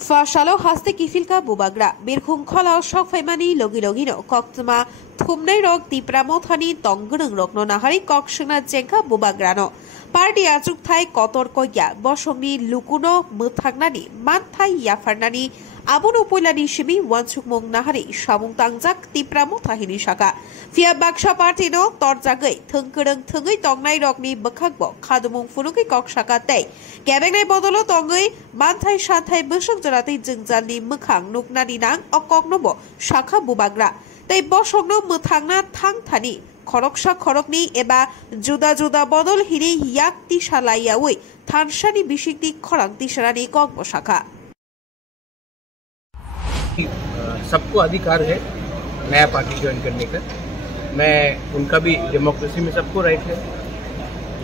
Fasalo haste kifilka bubagra birkhung khala shok faimani logi logino koktma thumnai rok tipramothani tongrung rokno nahari kokshna jengka bubagrano party ajuk thai kotor koya bosongni lukuno muthagnani manthai yafarnani abun upoilani shibi wansukmong nahari samung tangjak tipramothahini shaka fia baksha party no torjagai thungkurung thungai tongnai rokni bakhakbo khadumung funuki kokshaka tei kebengnai bodolo tongai manthai santhai bosok joratei jengjalni mukhang nuknani nang okoknobo shaka bubagra tei bosokno muthangna thangthani खरकसा खरकनी एबा जुदा जुदा बदल हिरे याक्ति सालायावै थानसानी बिसिकति खरांति सरानी कक शाखा सबको अधिकार है नया पार्टी ज्वाइन करने का। मैं उनका भी डेमोक्रेसी में सबको राइट है,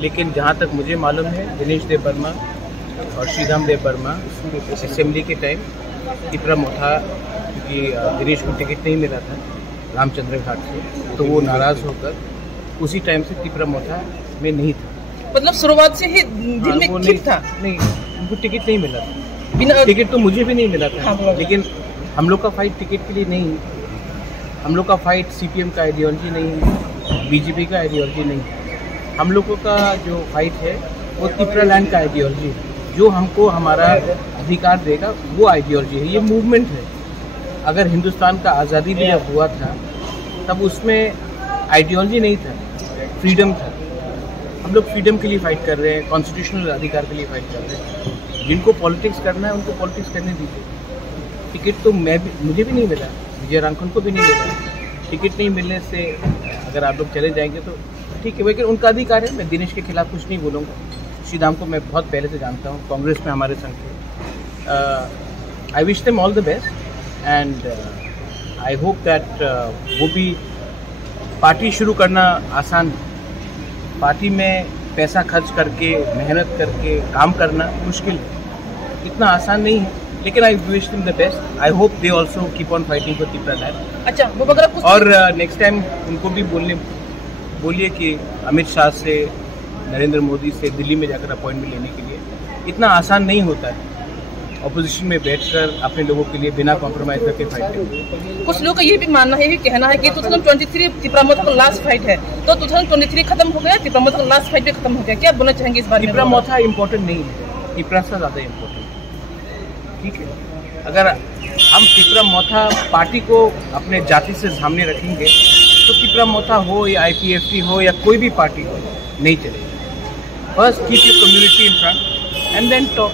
लेकिन जहां तक मुझे मालूम है दिनेश देव वर्मा और श्रीराम देव वर्मा असेंबली के टाइम तिपरामोथा क्योंकि दिनेश को टिकट नहीं मिला था रामचंद्र घाट से, तो वो नाराज होकर उसी टाइम से तिपरामोथा में नहीं था। मतलब शुरुआत से ही दिल में ठीक था? नहीं, उनको टिकट नहीं मिला था। बिना टिकट तो मुझे भी नहीं मिला था। हाँ, लेकिन हम लोग का फाइट टिकट के लिए नहीं, हम लोग का फाइट सीपीएम का आइडियोलॉजी नहीं, बीजेपी का आइडियोलॉजी नहीं। हम लोगों का जो फाइट है वो तिपरालैंड का आइडियोलॉजी है, जो हमको हमारा अधिकार देगा वो आइडियोलॉजी है। ये मूवमेंट है। अगर हिंदुस्तान का आज़ादी भी जब हुआ था तब उसमें आइडियोलॉजी नहीं था, फ्रीडम था। हम लोग फ्रीडम के लिए फाइट कर रहे हैं, कॉन्स्टिट्यूशनल अधिकार के लिए फाइट कर रहे हैं। जिनको पॉलिटिक्स करना है उनको पॉलिटिक्स करने दीजिए। टिकट तो मुझे भी नहीं मिला, विजय रांखन को भी नहीं मिला। टिकट नहीं मिलने से अगर आप लोग चले जाएंगे तो ठीक है, लेकिन उनका अधिकार है। मैं दिनेश के खिलाफ कुछ नहीं बोलूँगा। श्रीराम को मैं बहुत पहले से जानता हूँ, कांग्रेस में हमारे संग थे। आई wish them all the best and I hope that वो भी पार्टी शुरू करना आसान है। पार्टी में पैसा खर्च करके मेहनत करके काम करना मुश्किल है, इतना आसान नहीं है। लेकिन I wish them the best. I hope they also keep on fighting for Tipraland. अच्छा, वो अगर कुछ और नेक्स्ट टाइम उनको भी बोलिए कि अमित शाह से, नरेंद्र मोदी से दिल्ली में जाकर अपॉइंटमेंट लेने के लिए इतना आसान नहीं होता है ऑपोजिशन में बैठकर अपने लोगों के लिए बिना कॉम्प्रोमाइज करके फाइट करें। कुछ लोगों का ये भी मानना है, ये कहना है कि 2023 तिपरामोथा का लास्ट फाइट है, तो 2023 खत्म हो गया, तिपरामोथा का लास्ट फाइट भी खत्म हो गया। क्या बोलना चाहेंगे इस बारे में? तिपरामोथा इम्पोर्टेंट नहीं है, तिपरासा ज़्यादा इम्पोर्टेंट। ठीक है, अगर हम तिपरामोथा पार्टी को अपने जाति से सामने रखेंगे तो तिपरामोथा हो या IPFT हो या कोई भी पार्टी हो नहीं चलेगी। First keep your community in front and then talk.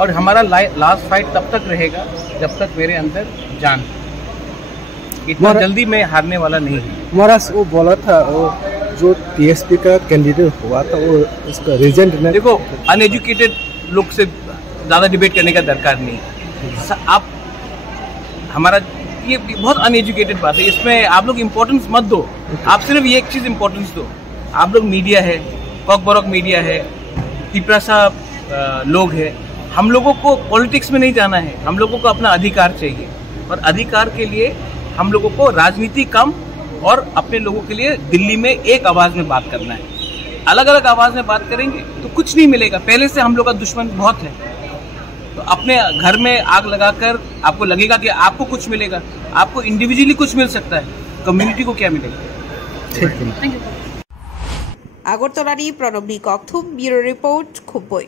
और हमारा लास्ट फाइट तब तक रहेगा जब तक मेरे अंदर जान। इतना जल्दी मैं हारने वाला नहीं हूँ। महाराज वो बोला था, वो जो TSP का कैंडिडेट हुआ था वो उसका रिजल्ट नहीं। देखो, अनएजुकेटेड लोग से ज़्यादा डिबेट करने का दरकार नहीं। आप हमारा ये बहुत अनएजुकेटेड बात है, इसमें आप लोग इम्पोर्टेंस मत दो। आप सिर्फ ये एक चीज़ इम्पोर्टेंस दो। आप लोग मीडिया है, कॉकबरॉक मीडिया है, तिपरासा लोग है। हम लोगों को पॉलिटिक्स में नहीं जाना है, हम लोगों को अपना अधिकार चाहिए। और अधिकार के लिए हम लोगों को राजनीति कम और अपने लोगों के लिए दिल्ली में एक आवाज़ में बात करना है। अलग अलग आवाज़ में बात करेंगे तो कुछ नहीं मिलेगा। पहले से हम लोग का दुश्मन बहुत है, तो अपने घर में आग लगाकर आपको लगेगा कि आपको कुछ मिलेगा। आपको इंडिविजुअली कुछ मिल सकता है, कम्युनिटी को क्या मिलेगा? আগরতলানি প্রণবনী ককথুম ব্যুরো রিপোর্ট খুবই।